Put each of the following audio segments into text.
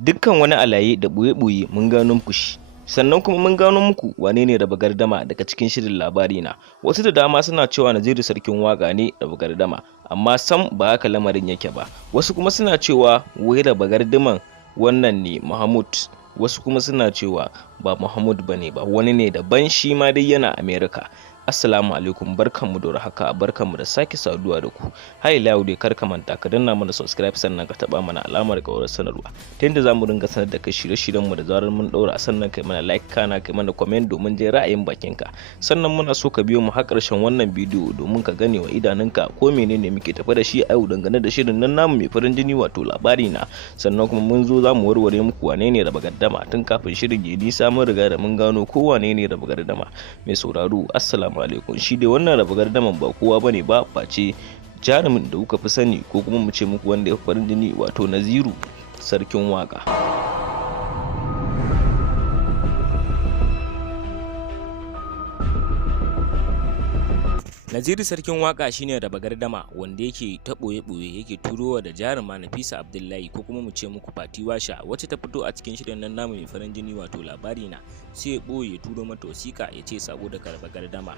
Dukkan wani alaye da ɓoye-ɓoye mun gano muku shi, sannan kuma mun gano muku wane ne raba gardama daga cikin shirin labari na. Wasu da dama suna cewa Naziru sarkin waƙa ne raba gardama, amma sam ba haka lamarin yake ba. Wasu kuma suna cewa wai raba gardaman wannan ne Mahmud, wasu kuma suna cewa ba Mahmud bane ba, wani ne daban, shi ma dai yana America. Assalamu alaikum, barkanmu da warhaka, barkanmu da sake saduwa da ku. Hai lau dai kar ka manta ka danna mana subscribe sannan ka taba mana alamar ƙaurar sanarwa ta yadda zamu dinga sanar da kai shirye-shiryen mu da zarar mun daura, sannan kai mana like kana kai mana comment domin jin ra'ayin bakin ka. Sannan muna so ka biyo mu har ƙarshen wannan bidiyo domin ka gane wa idanunka ko menene muke tafi da shi a yau dangane da shirin nan namu mai farin jini wato labari na. Sannan kuma mun zo zamu warware muku wane ne raba gardama tun kafin shirin ya nisa, mun riga da mun gano ko wane ne raba gardama. Mai sauraro assalamu alaikum. Shi dai wannan raba gardaman ba kowa bane ba face jarumin da kuka fi sani ko kuma mu ce muku wanda ya fi farin jini wato Naziru sarkin waka. Naziru sarkin waka shine raba gardama wanda yake ta boye-boye yake turowa da jaruma Nafisa Abdullahi ko kuma mu ce muku Fati Washa wacce ta fito a cikin shirin nan namu mai farin jini wato labari na, sai ya boye ya turo mata wasiƙa ya ce sabo da raba gardama.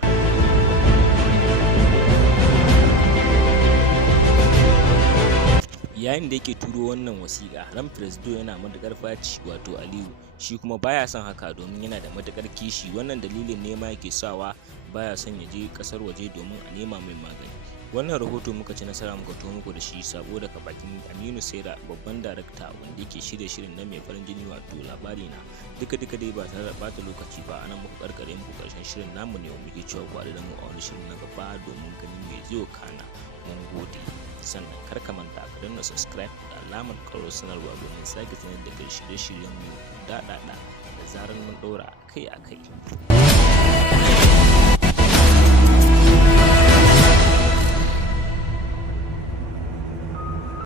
Yayin da yake turo wannan wasiƙa, ran Presido yana matuƙar faci wato Aliyu, shi kuma baya son haka domin yana da matuƙar kishi. Wannan dalilin ne ma yake sawa baya son ya je ƙasar waje domin a nema mai magani. Wannan rahoto muka ci nasara muka to muku da shi sabo daga bakin Aminu Saira, babban darakta wanda yake shirye shirin na mai farin jini wato labari na. Duka dai ba tare da bata lokaci ba, anan muka karkare muku karshen shirin namu ne, muke cewa ku da mu a wani shirin na gaba domin ganin me zai kana. Mun gode. Sannan kar ka manta ka danna subscribe da alamar ƙarar sanarwa domin sake sanar da kai shirye-shiryen mu daɗaɗa da zarar mun ɗora akai-akai.